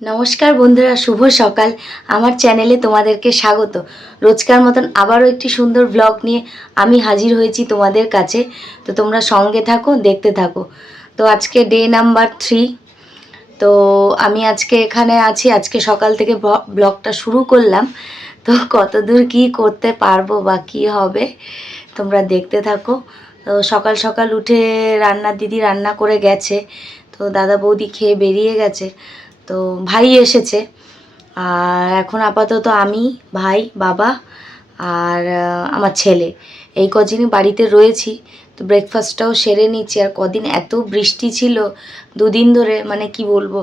নমস্কার বন্ধুরা, শুভ সকাল। আমার চ্যানেলে তোমাদেরকে স্বাগত। রোজকার মতন আবারও একটি সুন্দর ব্লগ নিয়ে আমি হাজির হয়েছি তোমাদের কাছে। তো তোমরা সঙ্গে থাকো, দেখতে থাকো। তো আজকে ডে নাম্বার 3। তো আমি আজকে এখানে আছি, আজকে সকাল থেকে ব্লগটা শুরু করলাম। তো কতদূর কি করতে পারবো বা কী হবে তোমরা দেখতে থাকো। তো সকাল সকাল উঠে দিদি রান্না করে গেছে। তো দাদা বৌদি খেয়ে বেরিয়ে গেছে। তো ভাই এসেছে। আর এখন আপাতত আমি, ভাই, বাবা আর আমার ছেলে এই কদিনই বাড়িতে রয়েছি। তো ব্রেকফাস্টটাও সেরে নিচ্ছি। আর কদিন এত বৃষ্টি ছিল, দুদিন ধরে, মানে কি বলবো,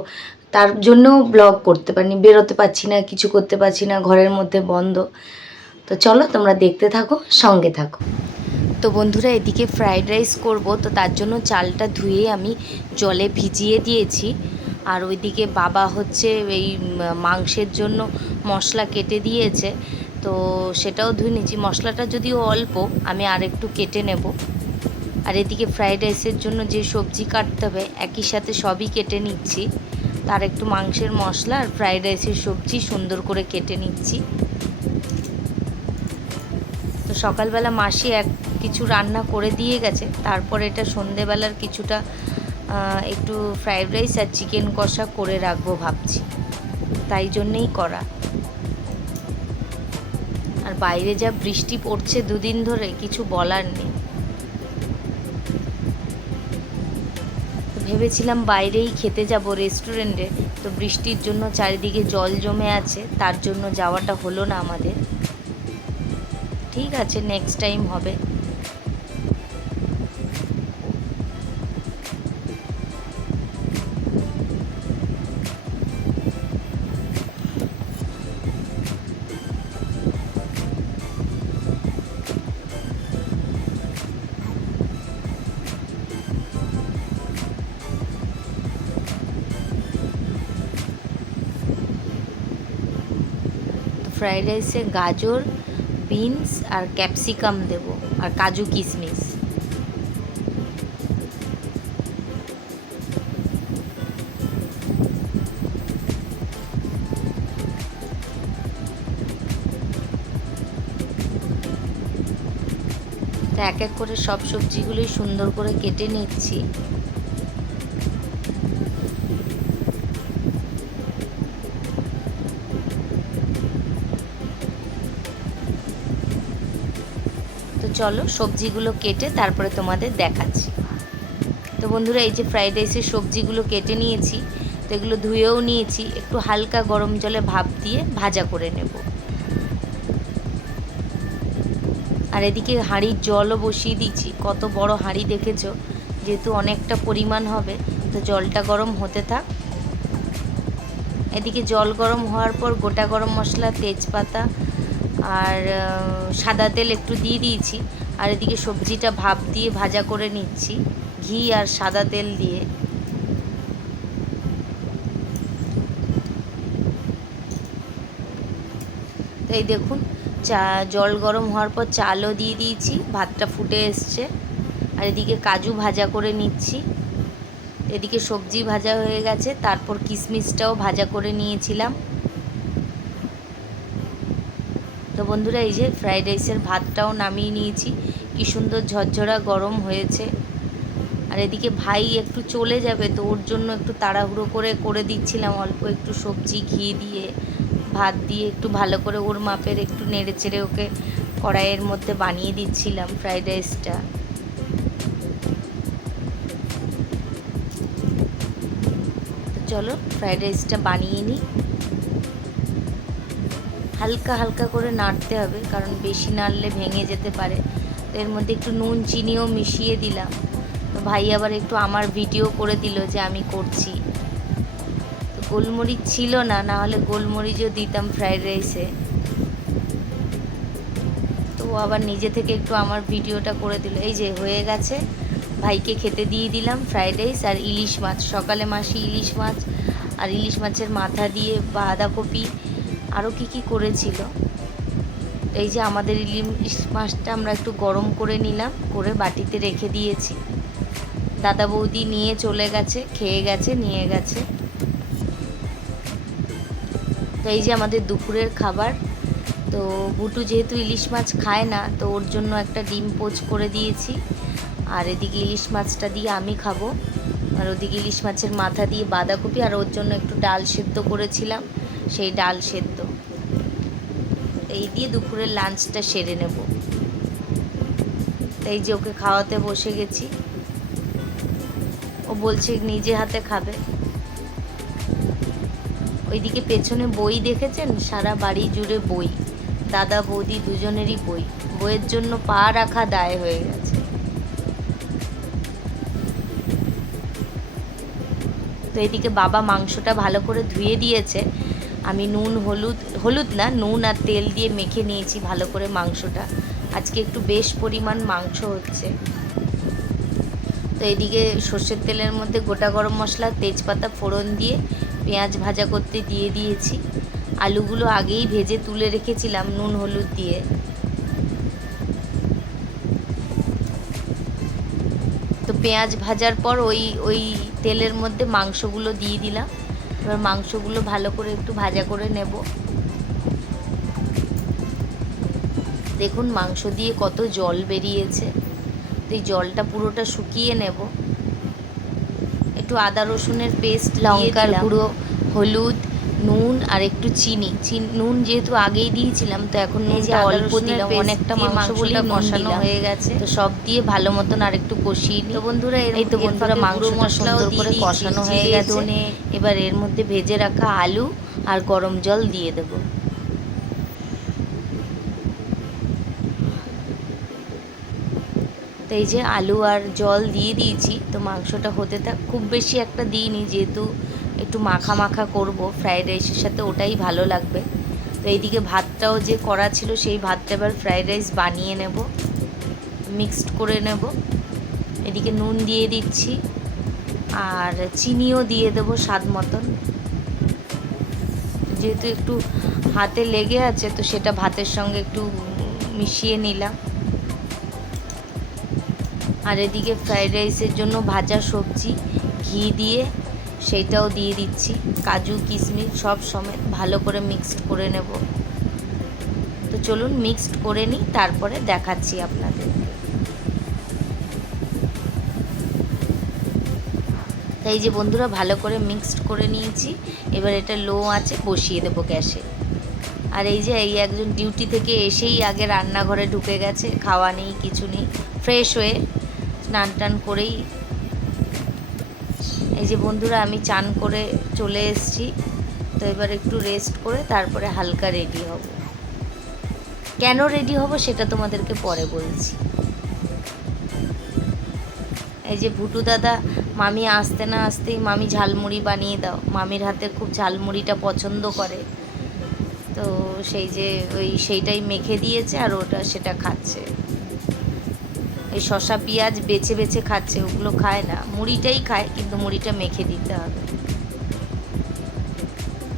তার জন্যও ব্লগ করতে পারিনি, বেরোতে পারছি না, কিছু করতে পারছি না, ঘরের মধ্যে বন্ধ। তো চলো তোমরা দেখতে থাকো, সঙ্গে থাকো। তো বন্ধুরা, এদিকে ফ্রাইড রাইস করব। তো তার জন্য চালটা ধুয়ে আমি জলে ভিজিয়ে দিয়েছি। আর ওইদিকে বাবা হচ্ছে এই মাংসের জন্য মশলা কেটে দিয়েছে। তো সেটাও ধুয়ে নিচ্ছি। মশলাটা যদিও অল্প, আমি আর একটু কেটে নেব। আর এদিকে ফ্রাইড রাইসের জন্য যে সবজি কাটতে হবে একই সাথে সবই কেটে নিচ্ছি। তার একটু মাংসের মশলা আর ফ্রাইড রাইসের সবজি সুন্দর করে কেটে নিচ্ছি। তো সকালবেলা মাসি কিছু রান্না করে দিয়ে গেছে। তারপর এটা সন্ধেবেলার কিছুটা একটু ফ্রাইড রাইস আর চিকেন কষা করে রাখবো ভাবছি, তাই জন্যেই করা। আর বাইরে যা বৃষ্টি পড়ছে দুদিন ধরে, কিছু বলার নেই। ভেবেছিলাম বাইরেই খেতে যাব রেস্টুরেন্টে। তো বৃষ্টির জন্য চারিদিকে জল জমে আছে, তার জন্য যাওয়াটা হলো না আমাদের। ঠিক আছে, নেক্সট টাইম হবে। ফ্রাইড রাইসে গাজর, বিনস আর ক্যাপসিকাম দেব, আর কাজু কিশমিশ। তো এক এক করে সব সবজিগুলোই সুন্দর করে কেটে নিচ্ছি। তো চলো সবজিগুলো কেটে তারপরে তোমাদের দেখাচ্ছি। তো বন্ধুরা, এই যে ফ্রাইড রাইসের সবজিগুলো কেটে নিয়েছি। তো এগুলো ধুয়েও নিয়েছি, একটু হালকা গরম জলে ভাপ দিয়ে ভাজা করে নেব। আর এদিকে হাঁড়ির জলও বসিয়ে দিয়েছি। কত বড় হাঁড়ি দেখেছো, যেহেতু অনেকটা পরিমাণ হবে। তো জলটা গরম হতে থাক। এদিকে জল গরম হওয়ার পর গোটা গরম মশলা, তেজপাতা আর সাদা তেল একটু দিয়ে দিয়েছি। আর এদিকে সবজিটা ভাপ দিয়ে ভাজা করে নিচ্ছি ঘি আর সাদা তেল দিয়ে। তো এই দেখুন, জল গরম হওয়ার পর চালও দিয়ে দিয়েছি, ভাতটা ফুটে এসছে। আর এদিকে কাজু ভাজা করে নিচ্ছি। এদিকে সবজি ভাজা হয়ে গেছে, তারপর কিশমিশটাও ভাজা করে নিয়েছিলাম। তো বন্ধুরা, এই যে ফ্রাইড রাইসের ভাতটাও নামিয়ে নিয়েছি। কি সুন্দর ঝরঝরা গরম হয়েছে। আর এদিকে ভাই একটু চলে যাবে, তো ওর জন্য একটু তাড়াহুড়ো করে দিচ্ছিলাম। অল্প একটু সবজি ঘি দিয়ে ভাত দিয়ে একটু ভালো করে ওর মাপের একটু নেড়ে চেড়ে ওকে কড়াইয়ের মধ্যে বানিয়ে দিচ্ছিলাম ফ্রাইড রাইসটা। তো চলো ফ্রাইড রাইসটা বানিয়ে নিই। হালকা হালকা করে নাড়তে হবে, কারণ বেশি নাড়লে ভেঙে যেতে পারে। তো এর মধ্যে একটু নুন চিনিও মিশিয়ে দিলাম। তো ভাই আবার একটু আমার ভিডিও করে দিল যে আমি করছি। তো গোলমরিচ ছিল না, না হলে গোলমরিচও দিতাম ফ্রাইড রাইসে। তো ও আবার নিজে থেকে একটু আমার ভিডিওটা করে দিল। এই যে হয়ে গেছে, ভাইকে খেতে দিয়ে দিলাম ফ্রাইড রাইস আর ইলিশ মাছ। সকালে মাসি ইলিশ মাছ আর ইলিশ মাছের মাথা দিয়ে বাঁধাকপি আরও কী করেছিল। এই যে আমাদের ইলিশ মাছটা আমরা একটু গরম করে নিলাম, করে বাটিতে রেখে দিয়েছি। দাদা বৌদি নিয়ে চলে গেছে, খেয়ে গেছে, নিয়ে গেছে। তো এই যে আমাদের দুপুরের খাবার। তো বুটু যেহেতু ইলিশ মাছ খায় না, তো ওর জন্য একটা ডিম পোচ করে দিয়েছি, আর এদিকে ইলিশ মাছটা দিয়ে আমি খাবো, আর ওদিকে ইলিশ মাছের মাথা দিয়ে বাঁধাকপি, আর ওর জন্য একটু ডাল সেদ্ধ করেছিলাম, সেই ডাল সেদ্ধ। এই দিয়ে দুপুরের লাঞ্চটা সেরে নেব। এই যে ওকে খাওয়াতে বসে গেছি, ও বলছে নিজে হাতে খাবে। ওইদিকে পেছনে বই দেখেছেন, সারা বাড়ি জুড়ে বই, দাদা বৌদি দুজনেরই বই, বইয়ের জন্য পা রাখা দায় হয়ে গেছে। তো এদিকে বাবা মাংসটা ভালো করে ধুয়ে দিয়েছে, আমি নুন হলুদ না, নুন আর তেল দিয়ে মেখে নিয়েছি ভালো করে মাংসটা। আজকে একটু বেশ পরিমাণ মাংস হচ্ছে। তো এদিকে সর্ষের তেলের মধ্যে গোটা গরম মশলা, তেজপাতা ফোড়ন দিয়ে পেঁয়াজ ভাজা করতে দিয়ে দিয়েছি। আলুগুলো আগেই ভেজে তুলে রেখেছিলাম নুন হলুদ দিয়ে। তো পেঁয়াজ ভাজার পর ওই তেলের মধ্যে মাংসগুলো দিয়ে দিলাম। এবার মাংসগুলো ভালো করে একটু ভাজা করে নেব। দেখুন মাংস দিয়ে কত জল বেরিয়েছে, তো এই জলটা পুরোটা শুকিয়ে নেব। একটু আদা রসুনের পেস্ট, লঙ্কার গুঁড়ো, হলুদ, নুন আর একটু চিনি। নুন যেহেতু আগেই দিয়েছিলাম, তো এখন নুনটা অল্প দিলাম, অনেকটা মাংস বলেই কষানো হয়ে গেছে। তো সব দিয়ে ভালো মতন আর একটু কষিয়ে নিই। তো বন্ধুরা এই তো বন্ধুরা মাংসটা সুন্দর করে কষানো হয়ে গেছে। এবার এর মধ্যে ভেজে রাখা আলু আর গরম জল দিয়ে দেবো। তো এই যে আলু আর জল দিয়ে দিয়েছি। তো মাংসটা হতে থাক, খুব বেশি একটা দিইনি, যেহেতু একটু মাখা মাখা করব ফ্রাইড রাইসের সাথে, ওটাই ভালো লাগবে। তো এইদিকে ভাতটাও যে করা ছিল, সেই ভাতটা এবার ফ্রাইড রাইস বানিয়ে নেব, মিক্সড করে নেব। এদিকে নুন দিয়ে দিচ্ছি, আর চিনিও দিয়ে দেবো স্বাদ মতন। যেহেতু একটু হাতে লেগে আছে, তো সেটা ভাতের সঙ্গে একটু মিশিয়ে নিলাম। আর এদিকে ফ্রাইড রাইসের জন্য ভাজা সবজি ঘি দিয়ে সেইটাও দিয়ে দিচ্ছি, কাজু কিশমিশ সব সমেত ভালো করে মিক্সড করে নেব। তো চলুন মিক্সড করে নিই, তারপরে দেখাচ্ছি আপনাদের। তাই যে বন্ধুরা ভালো করে মিক্সড করে নিয়েছি। এবার এটা লো আঁচে বসিয়ে দেবো গ্যাসে। আর এই যে এই একজন ডিউটি থেকে এসেই আগে রান্নাঘরে ঢুকে গেছে, খাওয়া নেই কিছু নেই, ফ্রেশ হয়ে স্নান টান করেই। এই যে বন্ধুরা আমি চান করে চলে এসেছি। তো এবার একটু রেস্ট করে তারপরে হালকা রেডি হব। কেন রেডি হব সেটা তোমাদেরকে পরে বলছি। এই যে ভুটু দাদা, মামি আসতে না আসতেই মামি ঝালমুড়ি বানিয়ে দাও, মামির হাতে খুব ঝালমুড়িটা পছন্দ করে। তো সেইটাই মেখে দিয়েছে, আর সেটা খাচ্ছে। এই শসা পেঁয়াজ বেছে বেছে খাচ্ছে, ওগুলো খায় না, মুড়িটাই খায়, কিন্তু মুড়িটা মেখে দিতে হবে।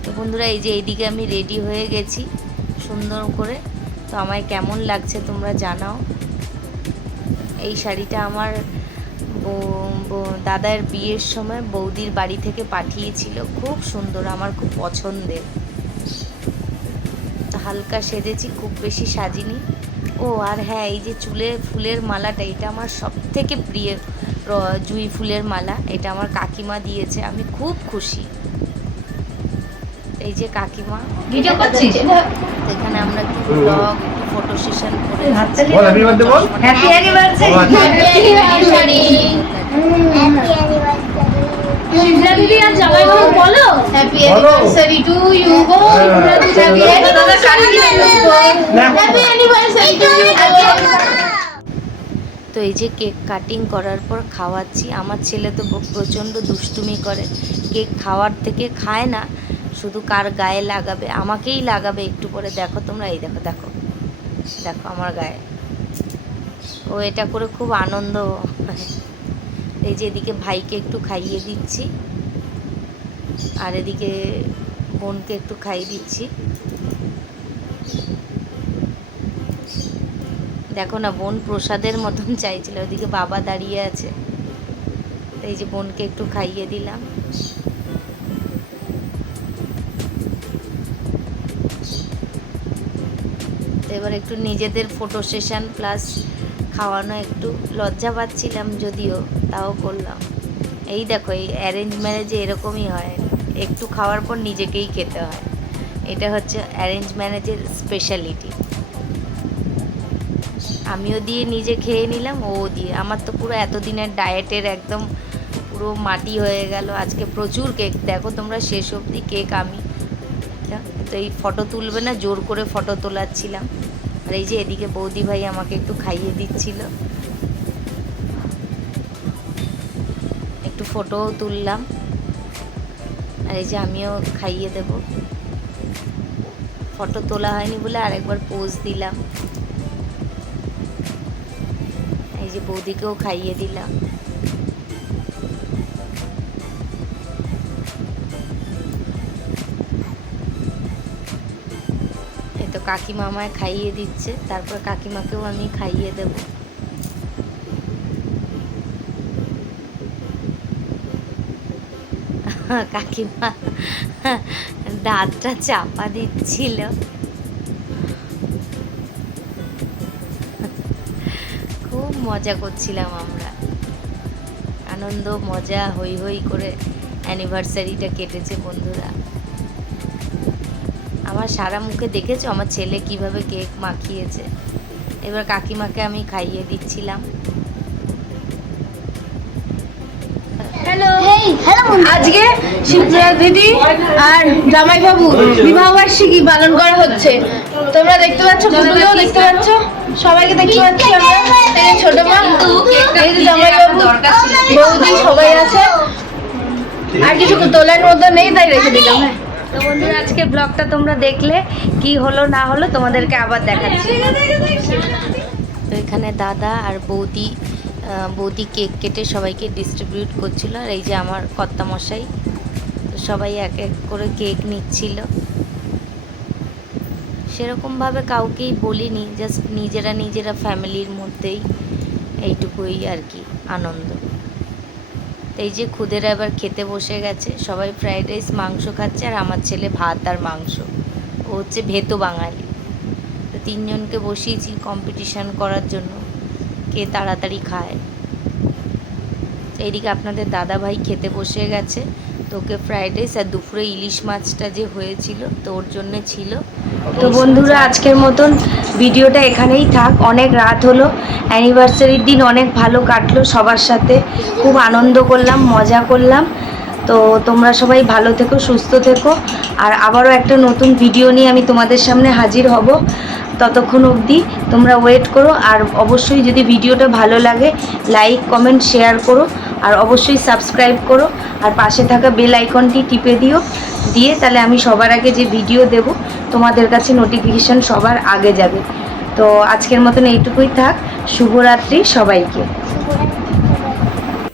তো বন্ধুরা এই যে এইদিকে আমি রেডি হয়ে গেছি সুন্দর করে। তো আমায় কেমন লাগছে তোমরা জানাও। এই শাড়িটা আমার দাদার বিয়ের সময় বৌদির বাড়ি থেকে পাঠিয়েছিল, খুব সুন্দর, আমার খুব পছন্দের। তো হালকা সেজেছি, খুব বেশি সাজিনি। ও আর হ্যাঁ, এই যে চুলে ফুলের মালাটা, এটা আমার সব থেকে প্রিয় জুঁই ফুলের মালা, এটা আমার কাকিমা দিয়েছে, আমি খুব খুশি। এই যে কাকিমা ভিডিও করছিস? এখানে আমরা একটু ব্লগ, একটু ফটো সেশন করে হ্যাপি অ্যানিভার্সারি। শিবরা দিদি আর জামাই বাবু বলো হ্যাপি অ্যানিভার্সারি টু ইউ গো। Happy anniversary to you. তো এই যে কেক কাটিং করার পর খাওয়াচ্ছি। আমার ছেলে তো প্রচণ্ড দুষ্টুমি করে, কেক খাওয়ার থেকে খায় না, শুধু কার গায়ে লাগাবে, আমাকেই লাগাবে একটু পরে। দেখো তোমরা, এই দেখো দেখো দেখো আমার গায়ে, ও এটা করে খুব আনন্দ। এই যে এদিকে ভাইকে একটু খাইয়ে দিচ্ছি, আর এদিকে বোনকে একটু খাইয়ে দিচ্ছি। দেখো না, বোন প্রসাদের মতন চাইছিল, ওদিকে বাবা দাঁড়িয়ে আছে। এই যে বোনকে একটু খাইয়ে দিলাম। এবার একটু নিজেদের ফটো সেশন প্লাস খাওয়ানো, একটু লজ্জা পাচ্ছিলাম যদিও, তাও করলাম। এই দেখো, এই অ্যারেঞ্জ ম্যারেজে এরকমই হয়, একটু খাওয়ার পর নিজেকেই খেতে হয়। এটা হচ্ছে অ্যারেঞ্জ ম্যারেজের স্পেশালিটি। আমিও দিয়ে নিজে খেয়ে নিলাম, ও দিয়ে। আমার তো পুরো এতদিনের ডায়েটের একদম পুরো মাটি হয়ে গেল। আজকে প্রচুর কেক, দেখো তোমরা শেষ অবধি কেক। আমি তো এই ফটো তুলবে না, জোর করে ফটো তোলাচ্ছিলাম। আর এই যে এদিকে বৌদি ভাই আমাকে একটু খাইয়ে দিচ্ছিল, একটু ফটোও তুললাম। আর এই যে আমিও খাইয়ে দেব। ফটো তোলা হয়নি বলে আরেকবার পোজ দিলাম। এই যে বৌদিকেও খাইয়ে দিলাম। এই তো কাকিমা আমায় খাইয়ে দিচ্ছে, তারপর কাকিমাকেও আমি খাইয়ে দেব। কাকিমা দাঁতটা চাপা দিচ্ছিল। খুব মজা করছিলাম আমরা, আনন্দ মজা হই হই করে অ্যানিভার্সারিটা কেটেছে বন্ধুরা। আমার সারা মুখে দেখেছো আমার ছেলে কিভাবে কেক মাখিয়েছে। এবার কাকিমাকে আমি খাইয়ে দিচ্ছিলাম। হ্যালো, আজকে শিবপ্রিয়া দিদি আর জামাইবাবু বিবাহবার্ষিকী পালন করা হচ্ছে। তোমরা দেখতে পাচ্ছ, পুতুলও দেখতে পাচ্ছ, সবাইকে দেখতে পাচ্ছি আমরা। এই যে ছোট মা, এই যে জামাইবাবু, বৌদি, সবাই আছে। আর কিছু তোলার মতো নেই, তাই রেখে দিলাম। হ্যাঁ, তো বন্ধুরা আজকে ব্লগটা তোমরা দেখলে, কি হলো না হলো তোমাদেরকে আবার দেখাচ্ছি। তো এখানে দাদা আর বৌদি কেক কেটে সবাইকে ডিস্ট্রিবিউট করছিল। আর এই যে আমার কর্তামশাই, তো সবাই এক এক করে কেক নিচ্ছিল। সেরকমভাবে কাউকেই বলিনি, জাস্ট নিজেরা ফ্যামিলির মধ্যেই এইটুকুই আর কি আনন্দ। এই যে খুদেরা এবার খেতে বসে গেছে, সবাই ফ্রাইড রাইস মাংস খাচ্ছে, আর আমার ছেলে ভাত আর মাংস। ও হচ্ছে ভেতো বাঙালি। তো তিনজনকে বসিয়েছি কম্পিটিশান করার জন্য, কে তাড়াতাড়ি খায়। এইদিকে আপনাদের দাদা ভাই খেতে বসে গেছে, তো ওকে ফ্রাইড রাইস আর দুপুরে ইলিশ মাছটা যে হয়েছিল তো ওর জন্যে ছিল। তো বন্ধুরা আজকের মতন ভিডিওটা এখানেই থাক, অনেক রাত হলো। অ্যানিভার্সারির দিন অনেক ভালো কাটলো সবার সাথে, খুব আনন্দ করলাম, মজা করলাম। তো তোমরা সবাই ভালো থেকো, সুস্থ থেকো। আর আবারও একটা নতুন ভিডিও নিয়ে আমি তোমাদের সামনে হাজির হব। ততক্ষণ অবধি তোমরা ওয়েট করো। আর অবশ্যই যদি ভিডিওটা ভালো লাগে লাইক কমেন্ট শেয়ার করো, আর অবশ্যই সাবস্ক্রাইব করো, আর পাশে থাকা বেল আইকনটি টিপে দিয়ে তাহলে আমি সবার আগে যে ভিডিও দেব তোমাদের কাছে নোটিফিকেশান সবার আগে যাবে। তো আজকের মতন এইটুকুই থাক। শুভরাত্রি সবাইকে।